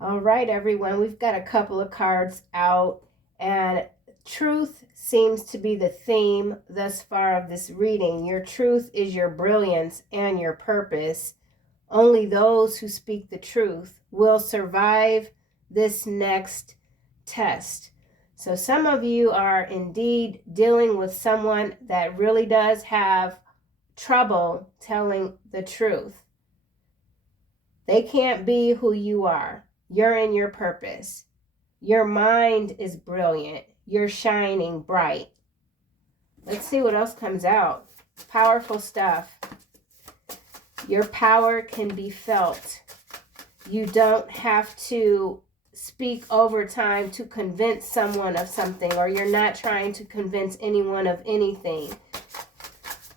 All right, everyone, we've got a couple of cards out, and truth seems to be the theme thus far of this reading. Your truth is your brilliance and your purpose. Only those who speak the truth will survive this next test. So some of you are indeed dealing with someone that really does have trouble telling the truth. They can't be who you are. You're in your purpose. Your mind is brilliant. You're shining bright. Let's see what else comes out. Powerful stuff. Your power can be felt. You don't have to speak over time to convince someone of something, or you're not trying to convince anyone of anything.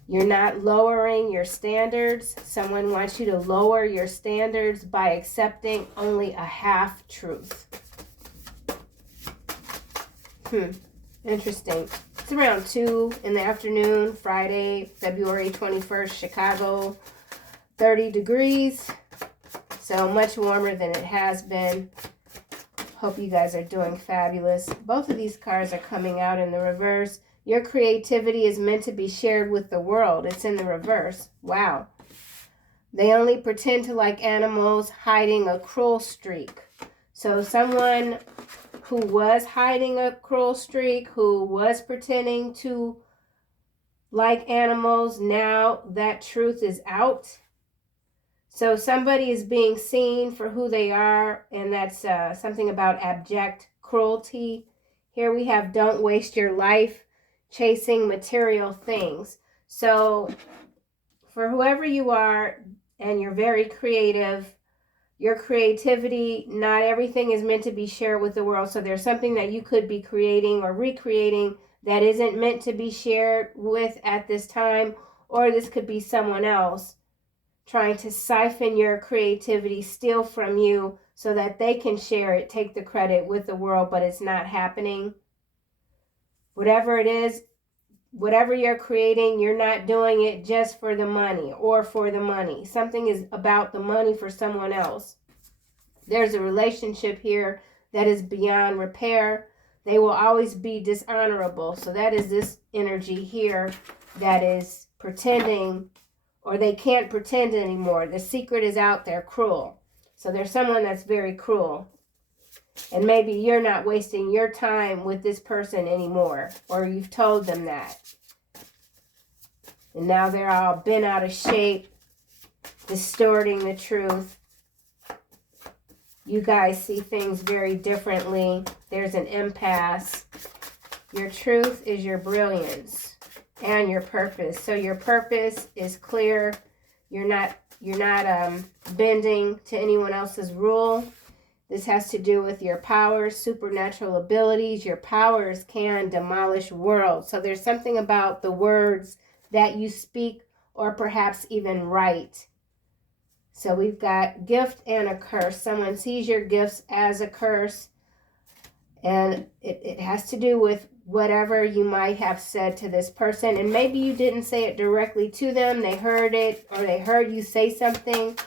You're not lowering your standards. Someone wants you to lower your standards by accepting only a half truth. Interesting. It's around 2 in the afternoon, Friday, February 21st, Chicago. 30 degrees. So much warmer than it has been. Hope you guys are doing fabulous. Both of these cards are coming out in the reverse. Your creativity is meant to be shared with the world. It's in the reverse. Wow. They only pretend to like animals, hiding a cruel streak. So someone who was hiding a cruel streak, who was pretending to like animals, now that truth is out. So somebody is being seen for who they are, and that's something about abject cruelty. Here we have don't waste your life chasing material things. So for whoever you are, and you're very creative, your creativity, not everything is meant to be shared with the world. So there's something that you could be creating or recreating that isn't meant to be shared with at this time, or this could be someone else trying to siphon your creativity, steal from you so that they can share it, take the credit with the world, but it's not happening. Whatever it is, whatever you're creating, you're not doing it just for the money or for the money. Something is about the money for someone else. There's a relationship here that is beyond repair. They will always be dishonorable. So that is this energy here that is pretending, or they can't pretend anymore. The secret is out there, cruel. So there's someone that's very cruel. And maybe you're not wasting your time with this person anymore, or you've told them that. And now they're all bent out of shape, distorting the truth. You guys see things very differently. There's an impasse. Your truth is your brilliance and your purpose. So your purpose is clear. You're not bending to anyone else's rule. This has to do with your powers, supernatural abilities. Your powers can demolish worlds. So there's something about the words that you speak or perhaps even write. So we've got gift and a curse. Someone sees your gifts as a curse, and it has to do with whatever you might have said to this person. And maybe you didn't say it directly to them. They heard it, or they heard you say something,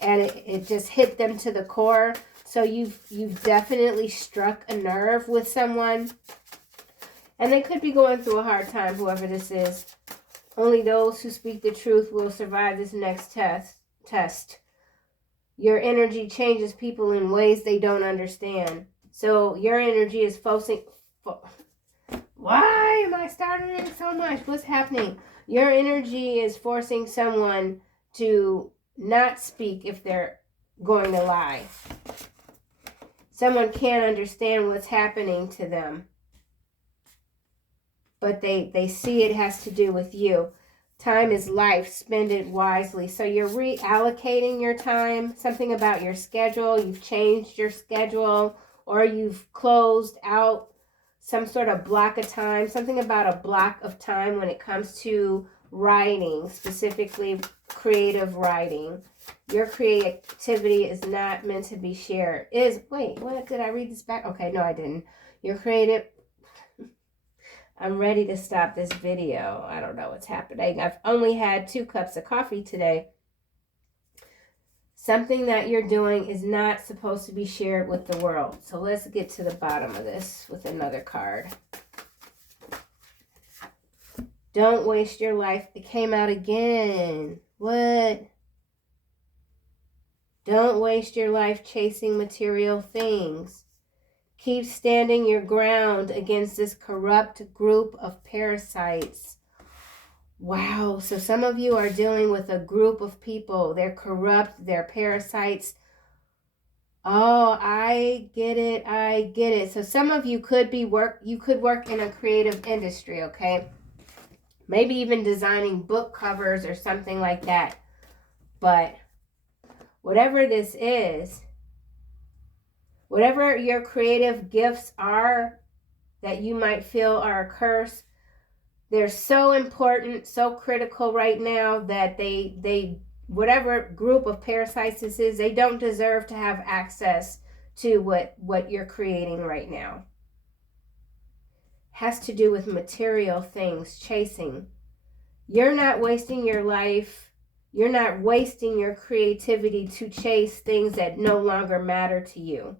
and it just hit them to the core. So you've definitely struck a nerve with someone. And they could be going through a hard time, whoever this is. Only those who speak the truth will survive this next test. Your energy changes people in ways they don't understand. So your energy is forcing... Why am I stuttering so much? What's happening? Your energy is forcing someone to not speak if they're going to lie. Someone can't understand what's happening to them, but they see it has to do with you. Time is life. Spend it wisely. So you're reallocating your time. Something about your schedule. You've changed your schedule, or you've closed out some sort of block of time. Something about a block of time when it comes to writing, specifically creative writing. Your creativity is not meant to be shared. Wait, what? Did I read this back? Okay, no, I didn't. Your creative... I'm ready to stop this video. I don't know what's happening. I've only had 2 cups of coffee today. Something that you're doing is not supposed to be shared with the world. So let's get to the bottom of this with another card. Don't waste your life. It came out again. What? Don't waste your life chasing material things. Keep standing your ground against this corrupt group of parasites. Wow. So some of you are dealing with a group of people. They're corrupt. They're parasites. Oh, I get it. I get it. So some of you could work in a creative industry, okay? Maybe even designing book covers or something like that. But whatever this is, whatever your creative gifts are that you might feel are a curse, they're so important, so critical right now that they whatever group of parasites this is, they don't deserve to have access to what you're creating right now. Has to do with material things, chasing. You're not wasting your life. You're not wasting your creativity to chase things that no longer matter to you.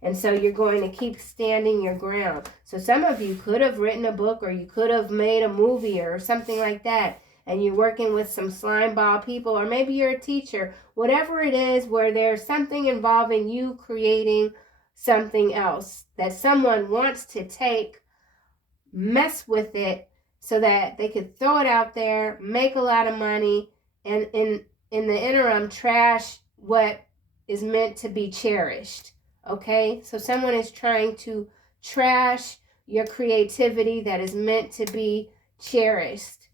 And so you're going to keep standing your ground. So some of you could have written a book, or you could have made a movie or something like that, and you're working with some slime ball people, or maybe you're a teacher, whatever it is, where there's something involving you creating something else that someone wants to take, mess with it so that they could throw it out there, make a lot of money, and in the interim trash what is meant to be cherished. Okay, so someone is trying to trash your creativity that is meant to be cherished.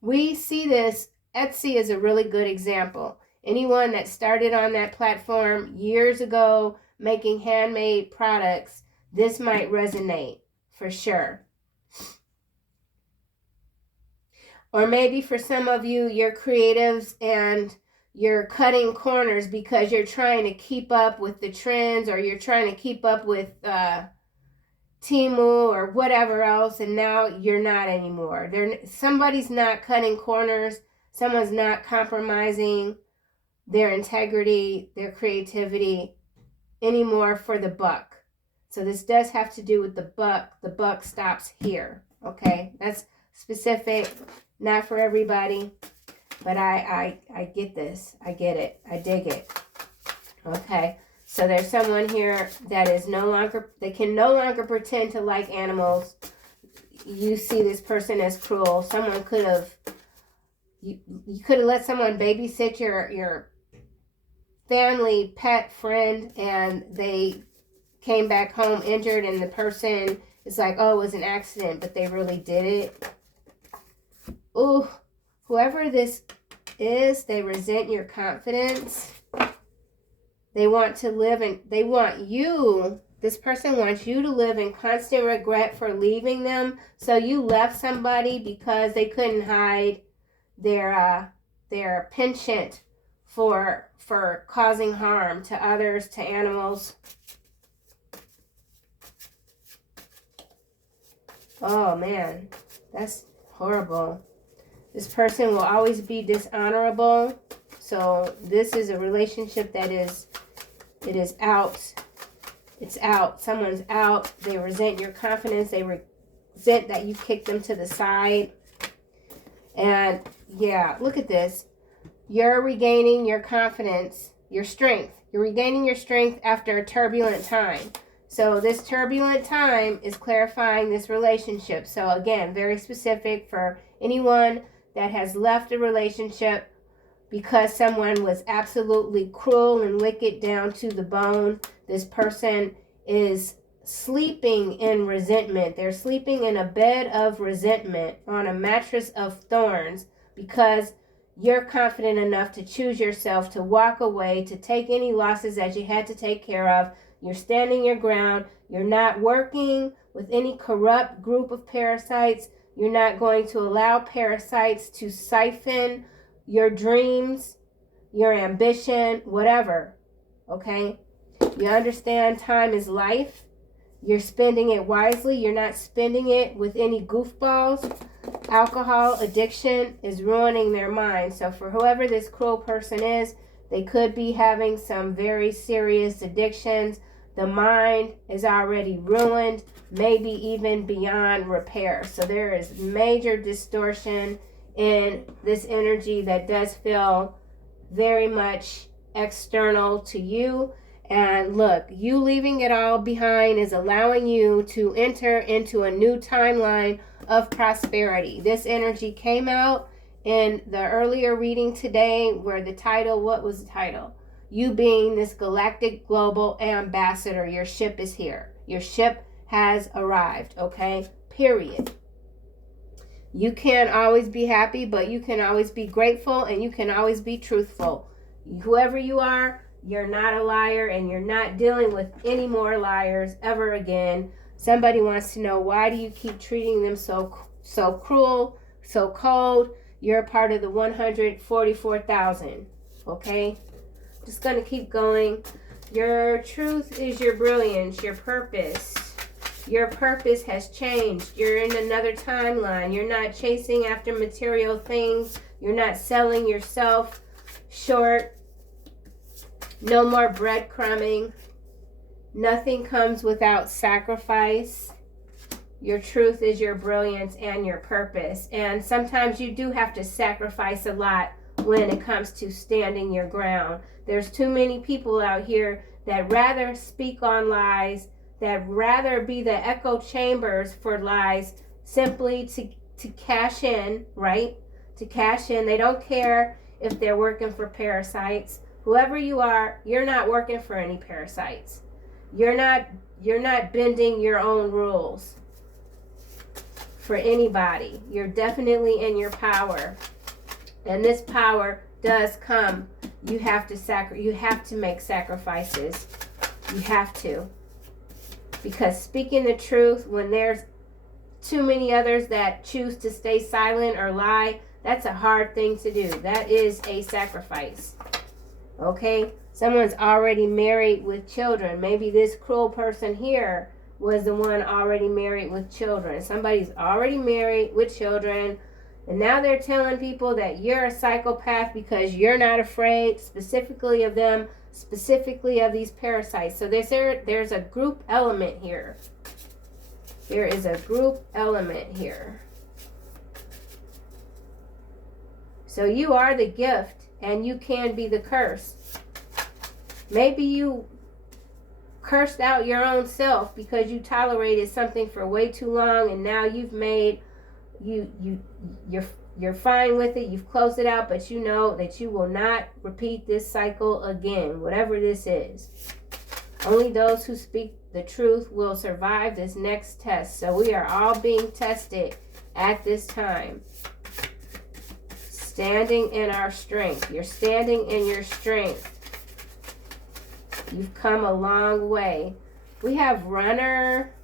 We see this. Etsy is a really good example. Anyone that started on that platform years ago making handmade products, this might resonate for sure. Or maybe for some of you, you're creatives and you're cutting corners because you're trying to keep up with the trends, or you're trying to keep up with Temu or whatever else, and now you're not anymore. Somebody's not cutting corners. Someone's not compromising their integrity, their creativity anymore for the buck. So this does have to do with the buck. The buck stops here. Okay, that's specific, not for everybody. But I get this. I get it. I dig it. Okay. So there's someone here that is they can no longer pretend to like animals. You see this person as cruel. Someone could have, you could have let someone babysit your family pet friend, and they came back home injured, and the person is like, oh, it was an accident, but they really did it. Ooh. Whoever this is, they resent your confidence. They want to live in, this person wants you to live in constant regret for leaving them. So you left somebody because they couldn't hide their penchant for causing harm to others, to animals. Oh man, that's horrible. This person will always be dishonorable. So this is a relationship that is out. It's out. Someone's out. They resent your confidence. They resent that you kicked them to the side. And yeah, look at this. You're regaining your confidence, your strength. You're regaining your strength after a turbulent time. So this turbulent time is clarifying this relationship. So again, very specific for anyone that has left a relationship because someone was absolutely cruel and wicked down to the bone. This person is sleeping in resentment. They're sleeping in a bed of resentment on a mattress of thorns because you're confident enough to choose yourself, to walk away, to take any losses that you had to take care of. You're standing your ground. You're not working with any corrupt group of parasites. You're not going to allow parasites to siphon your dreams, your ambition, whatever. Okay? You understand time is life. You're spending it wisely. You're not spending it with any goofballs. Alcohol addiction is ruining their mind. So for whoever this cruel person is, They could be having some very serious addictions. The mind is already ruined, maybe even beyond repair. So there is major distortion in this energy that does feel very much external to you. And look, you leaving it all behind is allowing you to enter into a new timeline of prosperity. This energy came out in the earlier reading today where the title, what was the title? You being this galactic global ambassador. Your ship is here. Your ship has arrived, okay? Period. You can't always be happy, but you can always be grateful, and you can always be truthful. Whoever you are, you're not a liar, and you're not dealing with any more liars ever again. Somebody wants to know, why do you keep treating them so cruel, so cold? You're a part of the 144,000, okay? Just going to keep going. Your truth is your brilliance, your purpose. Your purpose has changed. You're in another timeline. You're not chasing after material things. You're not selling yourself short. No more breadcrumbing. Nothing comes without sacrifice. Your truth is your brilliance and your purpose. And sometimes you do have to sacrifice a lot when it comes to standing your ground. There's too many people out here that rather speak on lies, that rather be the echo chambers for lies simply to cash in, right? To cash in. They don't care if they're working for parasites. Whoever you are, you're not working for any parasites. You're not bending your own rules for anybody. You're definitely in your power. And this power does come. You have to make sacrifices. You have to. Because speaking the truth when there's too many others that choose to stay silent or lie, that's a hard thing to do. That is a sacrifice. Okay? Someone's already married with children. Maybe this cruel person here was the one already married with children. Somebody's already married with children, and now they're telling people that you're a psychopath because you're not afraid specifically of them, specifically of these parasites. So there's a group element here. There is a group element here. So you are the gift, and you can be the curse. Maybe you cursed out your own self because you tolerated something for way too long, and now you've made you're fine with it. You've closed it out, but you know that you will not repeat this cycle again, whatever this is. Only those who speak the truth will survive this next test. So we are all being tested at this time. Standing in our strength. You're standing in your strength. You've come a long way. We have runner,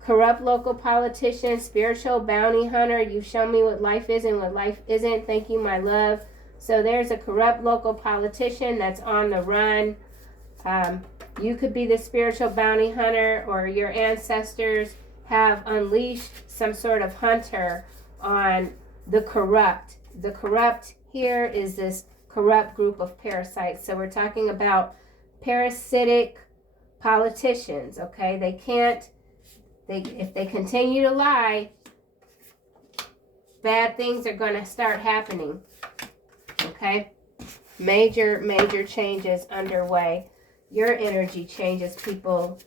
corrupt local politician, spiritual bounty hunter. You've shown me what life is and what life isn't. Thank you, my love. So there's a corrupt local politician that's on the run. You could be the spiritual bounty hunter, or your ancestors have unleashed some sort of hunter on the corrupt. The corrupt here is this corrupt group of parasites. So we're talking about parasitic politicians, okay? If they continue to lie, bad things are going to start happening, okay? Major changes underway. Your energy changes, people.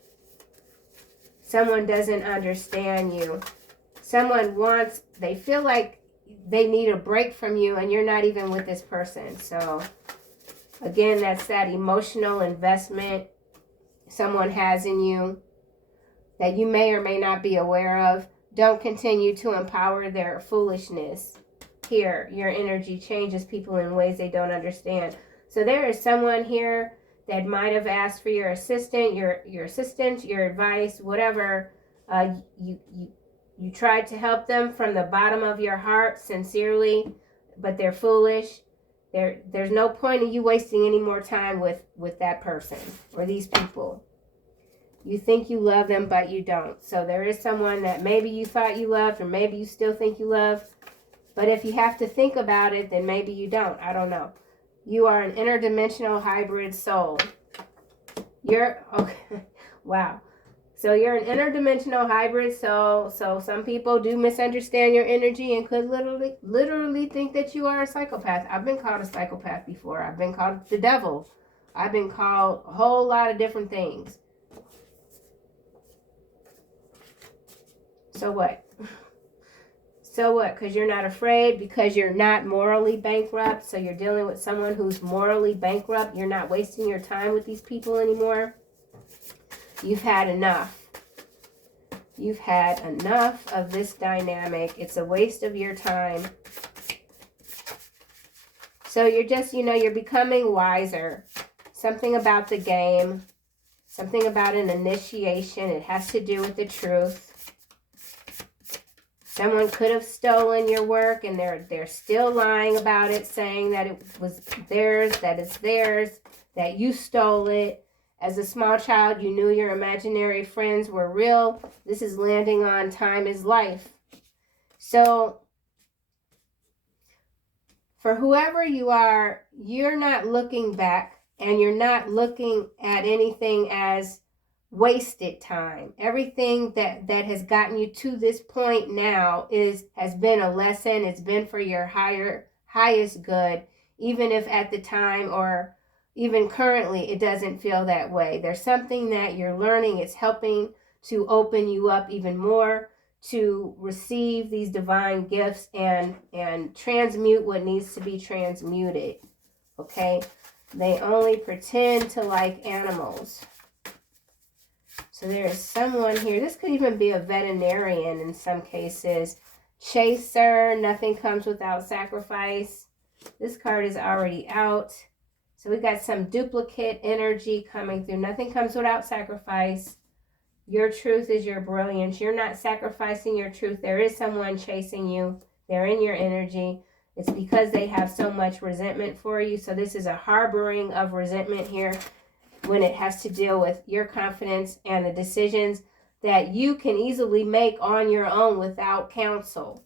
Someone doesn't understand you. They feel like they need a break from you, and you're not even with this person. So again, that's that emotional investment someone has in you that you may or may not be aware of. Don't continue to empower their foolishness. Here, your energy changes people in ways they don't understand. So there is someone here that might have asked for your assistance, your advice, whatever. You tried to help them from the bottom of your heart, sincerely, but they're foolish. There's no point in you wasting any more time with that person or these people. You think you love them, but you don't. So there is someone that maybe you thought you loved, or maybe you still think you love. But if you have to think about it, then maybe you don't. I don't know. You are an interdimensional hybrid soul. You're, okay, wow. So you're an interdimensional hybrid soul. So some people do misunderstand your energy and could literally think that you are a psychopath. I've been called a psychopath before. I've been called the devil. I've been called a whole lot of different things. So what? So what? Because you're not afraid, because you're not morally bankrupt. So you're dealing with someone who's morally bankrupt. You're not wasting your time with these people anymore. You've had enough. You've had enough of this dynamic. It's a waste of your time. So you're just, you're becoming wiser. Something about the game. Something about an initiation. It has to do with the truth. Someone could have stolen your work and they're still lying about it, saying that it was theirs, that it's theirs, that you stole it. As a small child, you knew your imaginary friends were real. This is landing on time is life. So for whoever you are, you're not looking back and you're not looking at anything as wasted time. Everything that has gotten you to this point now has been a lesson. It's been for your highest good, even if at the time or even currently it doesn't feel that way. There's something that you're learning. It's helping to open you up even more to receive these divine gifts and transmute what needs to be transmuted. Okay? They only pretend to like animals. So there is someone here. This could even be a veterinarian in some cases. Chaser, nothing comes without sacrifice. This card is already out. So we got some duplicate energy coming through. Nothing comes without sacrifice. Your truth is your brilliance. You're not sacrificing your truth. There is someone chasing you. They're in your energy. It's because they have so much resentment for you. So this is a harboring of resentment here when it has to deal with your confidence and the decisions that you can easily make on your own without counsel.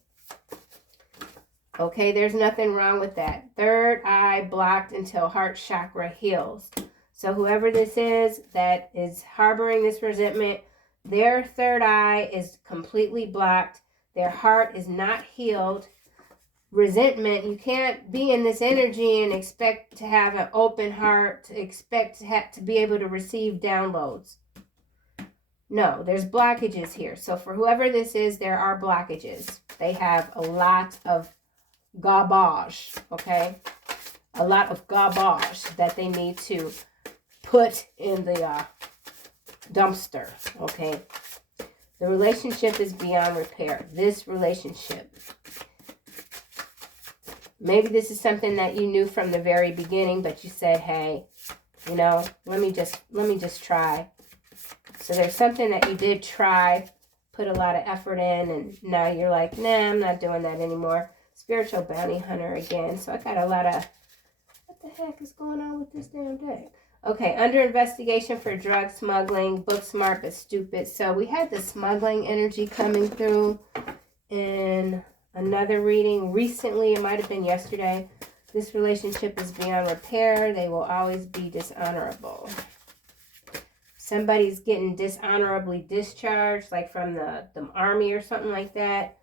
Okay, there's nothing wrong with that. Third eye blocked until heart chakra heals. So whoever this is that is harboring this resentment, their third eye is completely blocked. Their heart is not healed. Resentment, you can't be in this energy and expect to have an open heart, to expect to be able to receive downloads. No, there's blockages here. So for whoever this is, there are blockages. They have a lot of garbage, okay? A lot of garbage that they need to put in the dumpster, okay? The relationship is beyond repair. This relationship. Maybe this is something that you knew from the very beginning, but you said, hey, let me just try. So there's something that you did try, put a lot of effort in, and now you're like, nah, I'm not doing that anymore. Spiritual bounty hunter again. So I got a lot of, what the heck is going on with this damn deck? Okay, under investigation for drug smuggling, book smart but stupid. So we had the smuggling energy coming through in another reading recently. It might have been yesterday. This relationship is beyond repair. They will always be dishonorable. Somebody's getting dishonorably discharged, like from the army or something like that.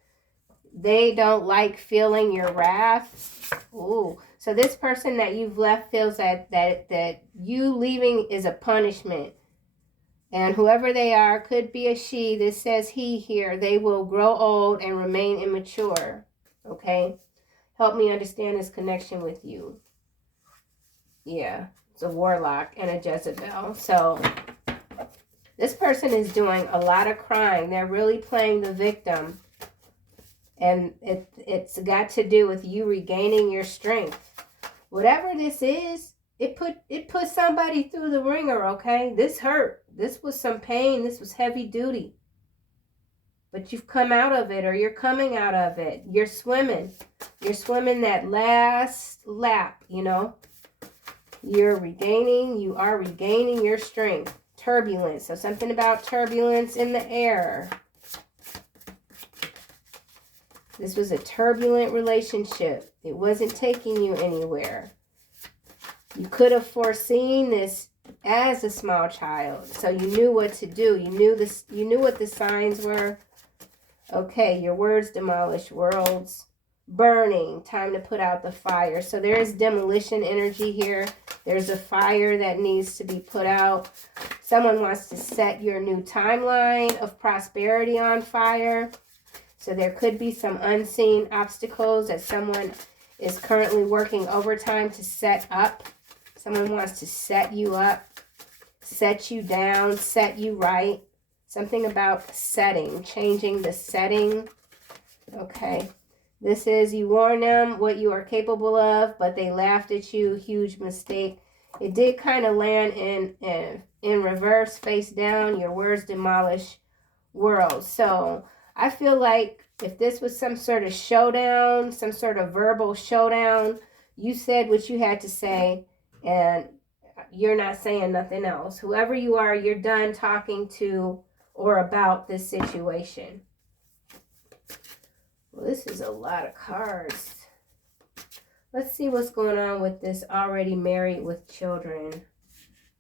They don't like feeling your wrath. Ooh. So this person that you've left feels that you leaving is a punishment. And whoever they are, could be a she. This says he here. They will grow old and remain immature. Okay? Help me understand this connection with you. Yeah. It's a warlock and a Jezebel. So this person is doing a lot of crying. They're really playing the victim. And it's got to do with you regaining your strength. Whatever this is, it put somebody through the ringer, okay? This hurt. This was some pain. This was heavy duty. But you've come out of it, or you're coming out of it. You're swimming. You're swimming that last lap, you are regaining your strength. Turbulence. So something about turbulence in the air. This was a turbulent relationship. It wasn't taking you anywhere. You could have foreseen this as a small child, so you knew what to do. You knew this. You knew what the signs were. Okay, your words demolish worlds. Burning, time to put out the fire. So there is demolition energy here. There's a fire that needs to be put out. Someone wants to set your new timeline of prosperity on fire. So there could be some unseen obstacles that someone is currently working overtime to set up. Someone wants to set you up, set you down, set you right. Something about setting, changing the setting. Okay. This is, you warn them what you are capable of, but they laughed at you. Huge mistake. It did kind of land in reverse, face down. Your words demolish worlds. So I feel like if this was some sort of showdown, some sort of verbal showdown, you said what you had to say, and you're not saying nothing else. Whoever you are, you're done talking to or about this situation. Well, this is a lot of cards. Let's see what's going on with this already married with children.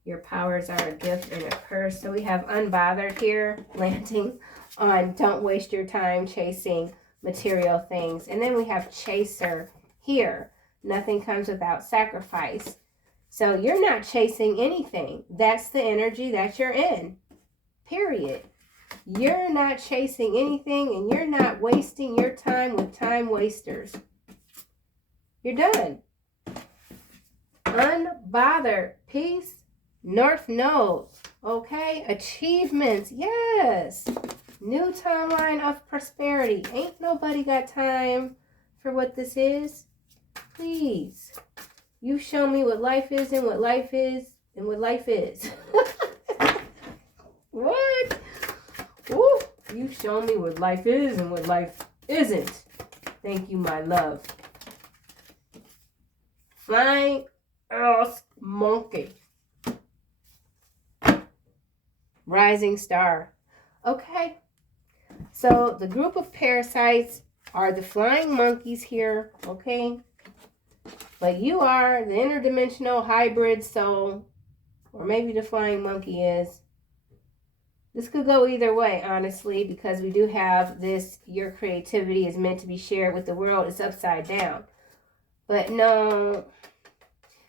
Your powers are a gift and a curse. So we have Unbothered here, landing on don't waste your time chasing material things. And then we have Chaser here. Nothing comes without sacrifice. So you're not chasing anything. That's the energy that you're in. Period. You're not chasing anything, and you're not wasting your time with time wasters. You're done. Unbothered. Peace. North Node. Okay. Achievements. Yes. New timeline of prosperity. Ain't nobody got time for what this is. Please. You show me what life is and what life is and what life is. What? Ooh, you show me what life is and what life isn't. Thank you, my love. Flying ass monkey. Rising star. Okay. So the group of parasites are the flying monkeys here. Okay. But you are the interdimensional hybrid soul. Or maybe the flying monkey is. This could go either way, honestly, because we do have this, your creativity is meant to be shared with the world. It's upside down. But no,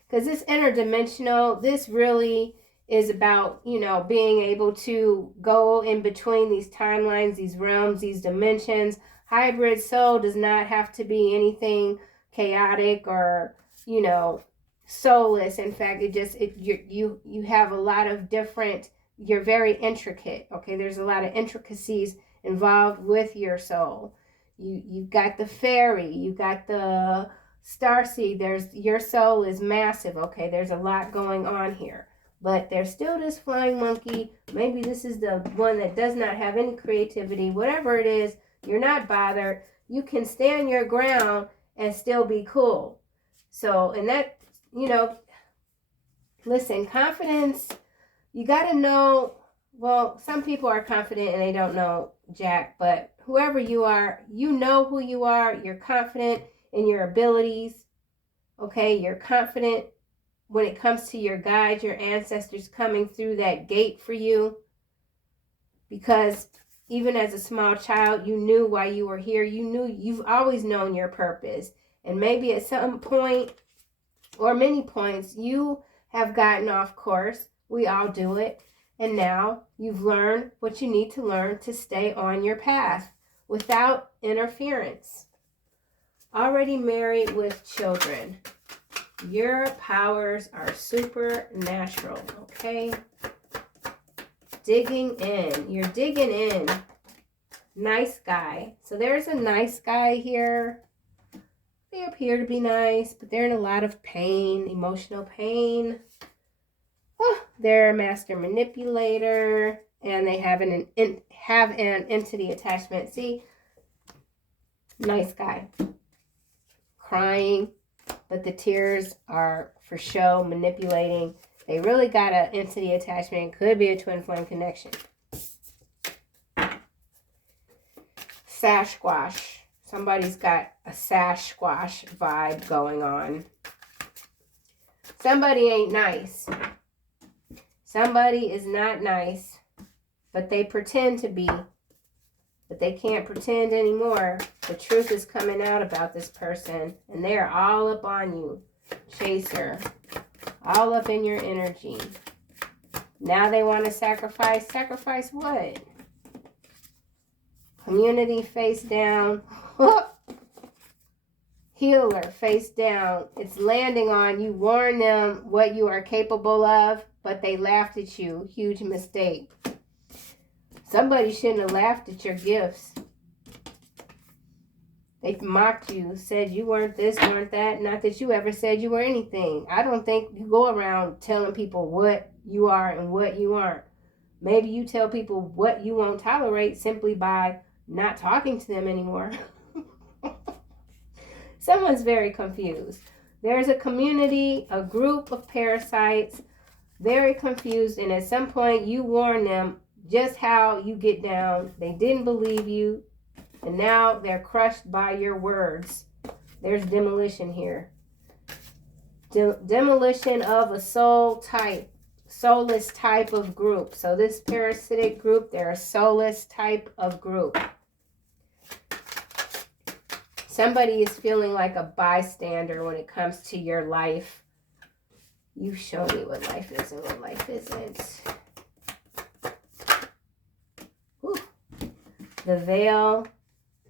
because this interdimensional, this really is about, you know, being able to go in between these timelines, these realms, these dimensions. Hybrid soul does not have to be anything chaotic or, you know, soulless. In fact, you have a lot of different, you're very intricate. Okay, there's a lot of intricacies involved with your soul. You've got the fairy, you got the starseed. There's, your soul is massive. Okay, there's a lot going on here, but there's still this flying monkey. Maybe this is the one that does not have any creativity. Whatever it is, you're not bothered. You can stand your ground and still be cool. So, and that, you know, listen, confidence. You got to know, well, some people are confident and they don't know jack, but whoever you are, you know who you are. You're confident in your abilities, okay? You're confident when it comes to your guides, your ancestors coming through that gate for you, because even as a small child, you knew why you were here. You knew, you've always known your purpose. And maybe at some point or many points, you have gotten off course. We all do it. And now you've learned what you need to learn to stay on your path without interference. Already married with children. Your powers are supernatural, okay? Digging in. You're digging in. Nice guy. So there's a nice guy here. They appear to be nice, but they're in a lot of pain, emotional pain. Oh, they're a master manipulator, and they have an entity attachment. See? Nice guy. Crying, but the tears are for show, manipulating. They really got an entity attachment. Could be a twin flame connection. Sasquatch. Somebody's got a Sasquatch vibe going on. Somebody ain't nice. Somebody is not nice, but they pretend to be. But they can't pretend anymore. The truth is coming out about this person, and they are all up on you. Chaser. All up in your energy. Now they want to sacrifice. Sacrifice what? Community face down. Healer face down. It's landing on you. Warn them what you are capable of, but they laughed at you. Huge mistake. Somebody shouldn't have laughed at your gifts. They mocked you, said you weren't this, weren't that. Not that you ever said you were anything. I don't think you go around telling people what you are and what you aren't. Maybe you tell people what you won't tolerate simply by not talking to them anymore. Someone's very confused. There's a community, a group of parasites, very confused, and at some point you warn them just how you get down. They didn't believe you, and now they're crushed by your words. There's demolition here. Demolition of a soulless type of group. So this parasitic group, they're a soulless type of group. Somebody is feeling like a bystander when it comes to your life. You show me what life is and what life isn't. Whew. The veil,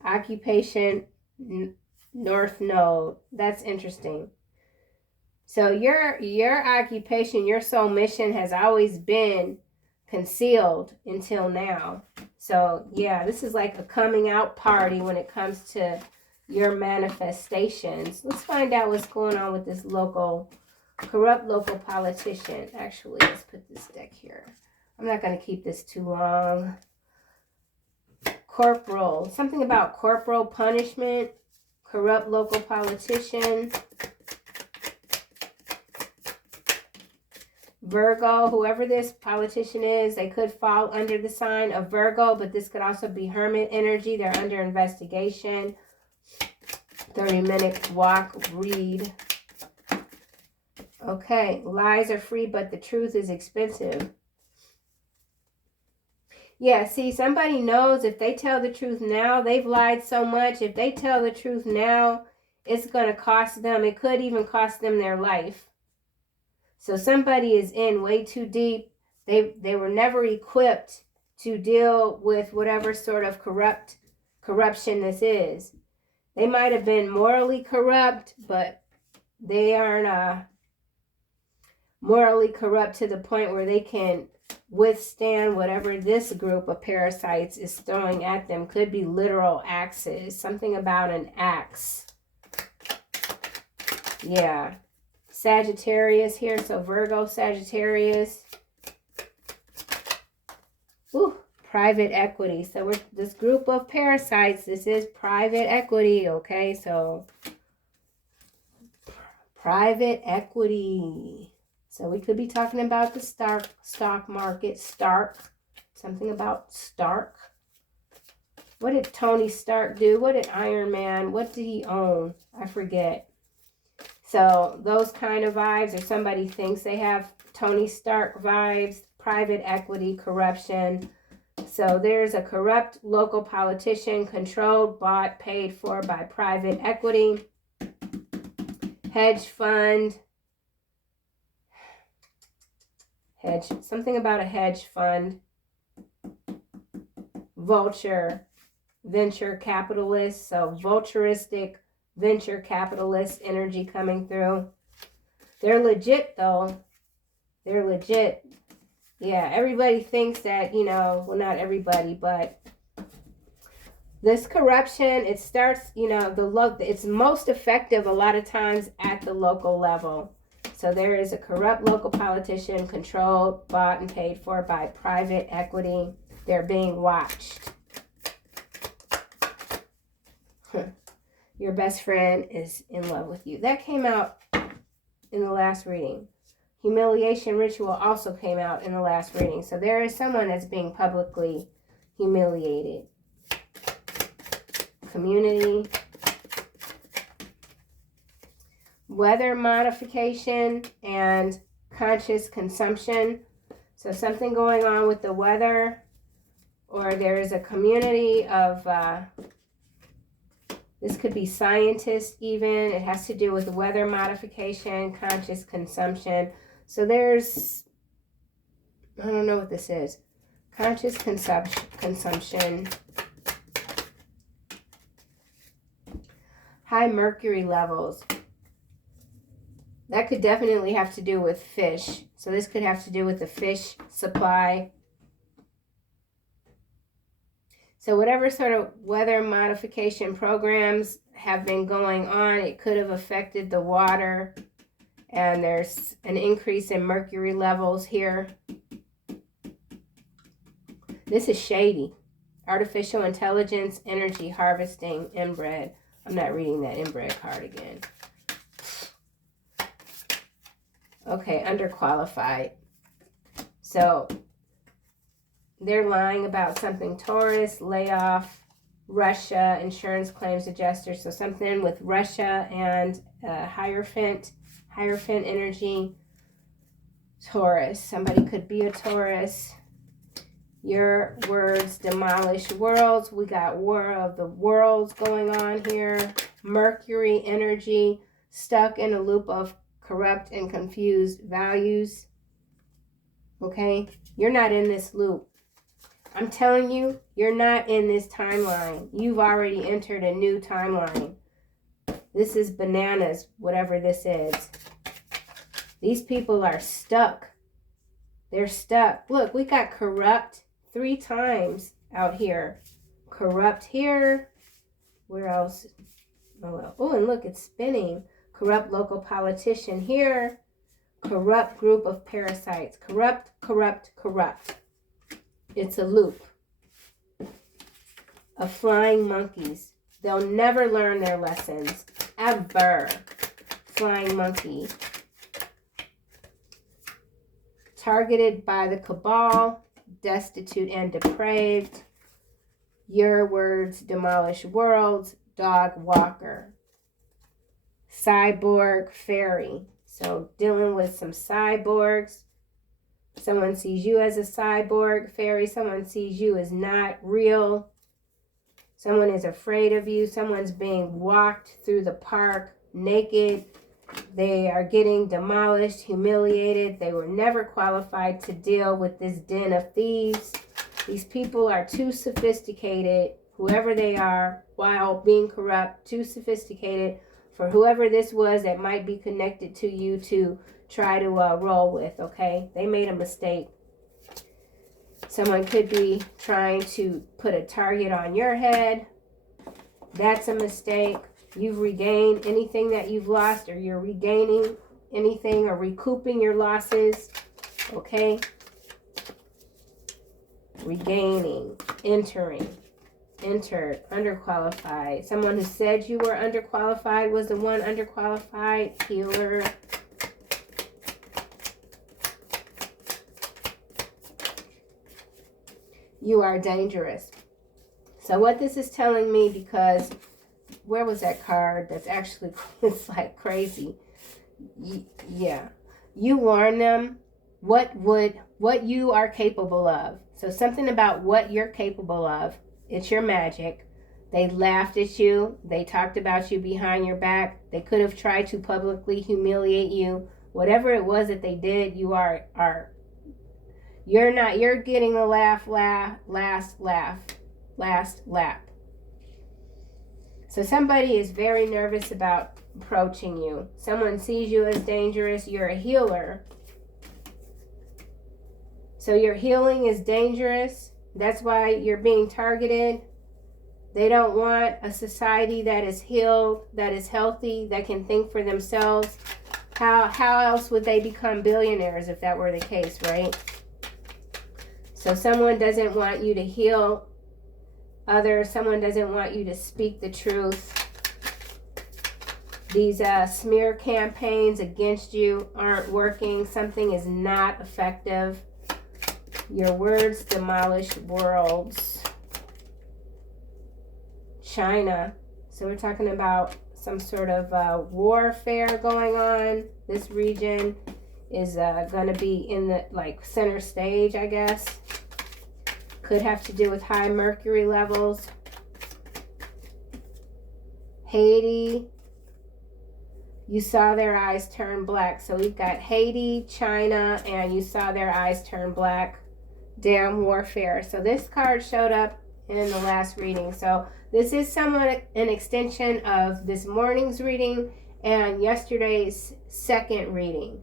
occupation, north node. That's interesting. So your occupation, your soul mission has always been concealed until now. So yeah, this is like a coming out party when it comes to your manifestations. Let's find out what's going on with this corrupt local politician. Actually, let's put this deck here. I'm not going to keep this too long. Corporal. Something about corporal punishment. Corrupt local politician. Virgo, whoever this politician is, they could fall under the sign of Virgo, but this could also be hermit energy. They're under investigation. 30-minute walk, read. Okay, lies are free, but the truth is expensive. Yeah, see, somebody knows if they tell the truth now, they've lied so much. If they tell the truth now, it's going to cost them. It could even cost them their life. So somebody is in way too deep. They were never equipped to deal with whatever sort of corruption this is. They might have been morally corrupt, but they aren't morally corrupt to the point where they can withstand whatever this group of parasites is throwing at them. Could be literal axes. Something about an axe. Yeah. Sagittarius here. So Virgo, Sagittarius. Ooh. Private equity. So we're this group of parasites. This is private equity. Okay, so private equity. So we could be talking about the stock market. Stark. Something about Stark. What did Tony Stark do? What did Iron Man? What did he own? I forget. So those kind of vibes, or somebody thinks they have Tony Stark vibes. Private equity, corruption. So there's a corrupt local politician, controlled, bought, paid for by private equity, hedge fund, something about a hedge fund, vulture, venture capitalist. So vulturistic, venture capitalist energy coming through. They're legit though. They're legit. Yeah, everybody thinks that, you know, well, not everybody, but this corruption, it starts, you know, it's most effective a lot of times at the local level. So there is a corrupt local politician, controlled, bought, and paid for by private equity. They're being watched. Your best friend is in love with you. That came out in the last reading. Humiliation ritual also came out in the last reading. So there is someone that's being publicly humiliated. Community. weather modification and conscious consumption. So something going on with the weather, or there is a community of, this could be scientists even. It has to do with weather modification, conscious consumption. So there's, I don't know what this is. Conscious consumption. High mercury levels. That could definitely have to do with fish. So this could have to do with the fish supply. So whatever sort of weather modification programs have been going on, it could have affected the water. And there's an increase in mercury levels here. This is shady. Artificial intelligence, energy harvesting, inbred. I'm not reading that inbred card again. Okay, underqualified. So they're lying about something. Taurus, layoff, Russia, insurance claims adjuster. So something with Russia and Hierophant energy. Taurus. Somebody could be a Taurus. Your words, demolish worlds. We got War of the Worlds going on here. Mercury energy, stuck in a loop of corrupt and confused values. Okay? You're not in this loop. I'm telling you, you're not in this timeline. You've already entered a new timeline. This is bananas, whatever this is. These people are stuck. They're stuck. Look, we got corrupt 3 times out here. Corrupt here. Where else? Oh, well. Oh, and look, it's spinning. Corrupt local politician here. Corrupt group of parasites. Corrupt, corrupt, corrupt. It's a loop of flying monkeys. They'll never learn their lessons. Ever. Flying monkey. Targeted by the cabal. Destitute and depraved. Your words, demolish worlds. Dog walker. Cyborg fairy. So dealing with some cyborgs. Someone sees you as a cyborg fairy. Someone sees you as not real. Someone is afraid of you. Someone's being walked through the park naked. They are getting demolished, humiliated. They were never qualified to deal with this den of thieves. These people are too sophisticated, whoever they are, while being corrupt, too sophisticated for whoever this was that might be connected to you to try to roll with, okay? They made a mistake. Someone could be trying to put a target on your head. That's a mistake. You've regained anything that you've lost, or you're regaining anything or recouping your losses, okay? Regaining, entering, entered, underqualified. Someone who said you were underqualified was the one underqualified. Healer. You are dangerous. So what this is telling me, because where was that card? That's actually, it's like crazy. Yeah. You warn them what you are capable of. So something about what you're capable of. It's your magic. They laughed at you. They talked about you behind your back. They could have tried to publicly humiliate you. Whatever it was that they did, you're getting the last lap. So somebody is very nervous about approaching you. Someone sees you as dangerous. You're a healer. So your healing is dangerous. That's why you're being targeted. They don't want a society that is healed, that is healthy, that can think for themselves. How else would they become billionaires if that were the case, right? So someone doesn't want you to heal others. Someone doesn't want you to speak the truth. These smear campaigns against you aren't working. Something is not effective. Your words demolish worlds. China. So we're talking about some sort of warfare going on. This region is going to be in the like center stage, I guess. Could have to do with high mercury levels. Haiti, you saw their eyes turn black. So we've got Haiti, China, and you saw their eyes turn black. Damn warfare. So this card showed up in the last reading. So this is somewhat an extension of this morning's reading and yesterday's second reading.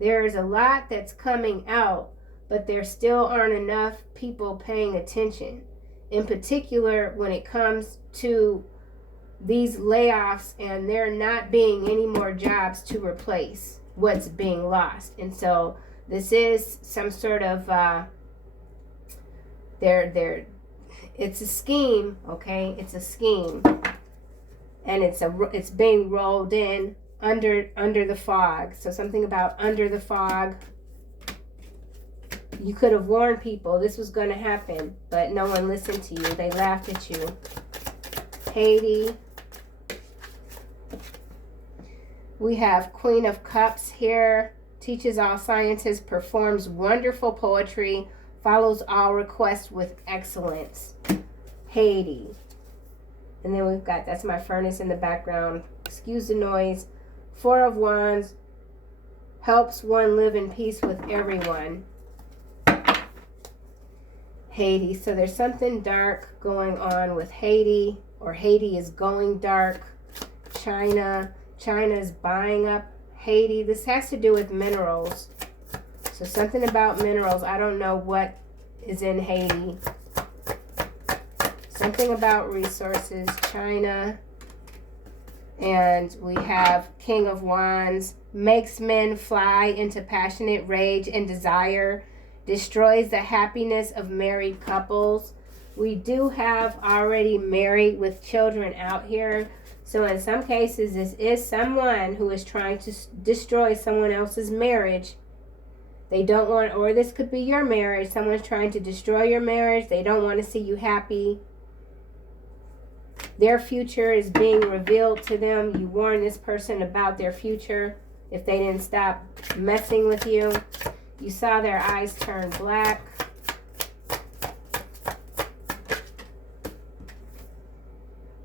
There's a lot that's coming out, but there still aren't enough people paying attention. In particular, when it comes to these layoffs and there not being any more jobs to replace what's being lost. And so this is some sort of it's a scheme, okay? It's a scheme, and it's being rolled in under the fog. So something about under the fog. You could have warned people this was going to happen, but no one listened to you. They laughed at you. Haiti. We have Queen of Cups here. Teaches all sciences, performs wonderful poetry, follows all requests with excellence. Haiti. And then we've got, that's my furnace in the background. Excuse the noise. Four of Wands. Helps one live in peace with everyone. Haiti. So there's something dark going on with Haiti, or Haiti is going dark. China. China is buying up Haiti. This has to do with minerals. So something about minerals. I don't know what is in Haiti. Something about resources. China. And we have King of Wands. Makes men fly into passionate rage and desire. Destroys the happiness of married couples. We do have already married with children out here. So in some cases, this is someone who is trying to destroy someone else's marriage. They don't want, or this could be your marriage. Someone's trying to destroy your marriage. They don't want to see you happy. Their future is being revealed to them. You warn this person about their future if they didn't stop messing with you. You saw their eyes turn black.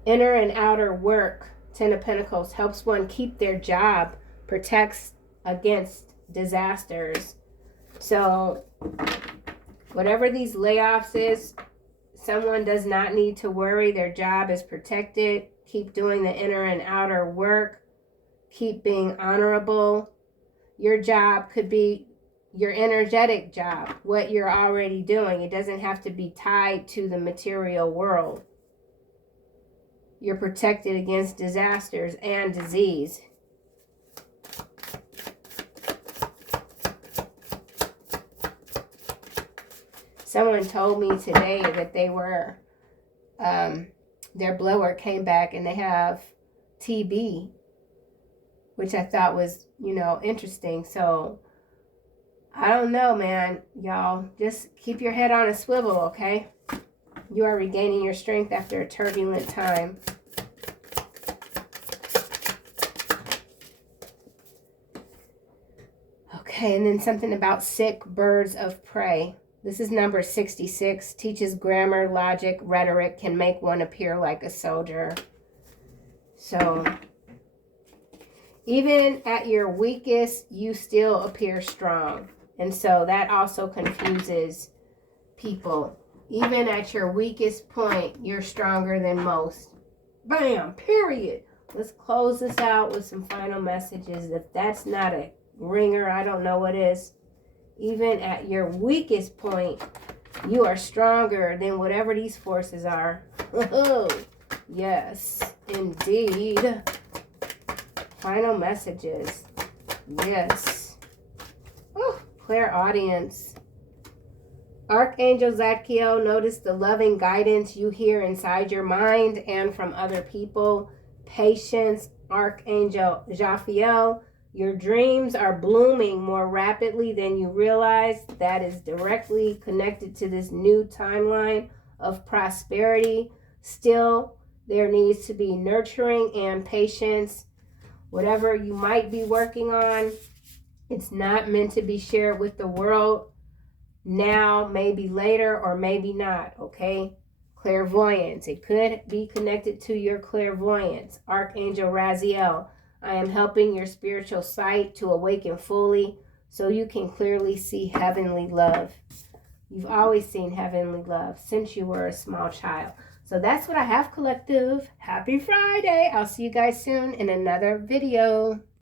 Inner and outer work. Ten of Pentacles helps one keep their job, protects against disasters. So whatever these layoffs is, someone does not need to worry. Their job is protected. Keep doing the inner and outer work. Keep being honorable. Your job could be your energetic job, what you're already doing. It doesn't have to be tied to the material world. You're protected against disasters and disease. Someone told me today that they were, their blower came back and they have TB, which I thought was, interesting. So I don't know, man. Y'all, just keep your head on a swivel, okay? You are regaining your strength after a turbulent time. Okay, and then something about sick birds of prey. This is number 66. Teaches grammar, logic, rhetoric, can make one appear like a soldier. So, even at your weakest, you still appear strong. And so that also confuses people. Even at your weakest point, you're stronger than most. Bam, period. Let's close this out with some final messages. If that's not a ringer, I don't know what is. Even at your weakest point, you are stronger than whatever these forces are. Oh, yes, indeed. Final messages. Yes. Oh, clairaudience. Archangel Zadkiel, notice the loving guidance you hear inside your mind and from other people. Patience. Archangel Jophiel, your dreams are blooming more rapidly than you realize. That is directly connected to this new timeline of prosperity. Still, There needs to be nurturing and patience. Whatever you might be working on, it's not meant to be shared with the world now, maybe later, or maybe not, okay? Clairvoyance. It could be connected to your clairvoyance. Archangel Raziel. I am helping your spiritual sight to awaken fully so you can clearly see heavenly love. You've always seen heavenly love since you were a small child. So that's what I have, collective. Happy Friday. I'll see you guys soon in another video.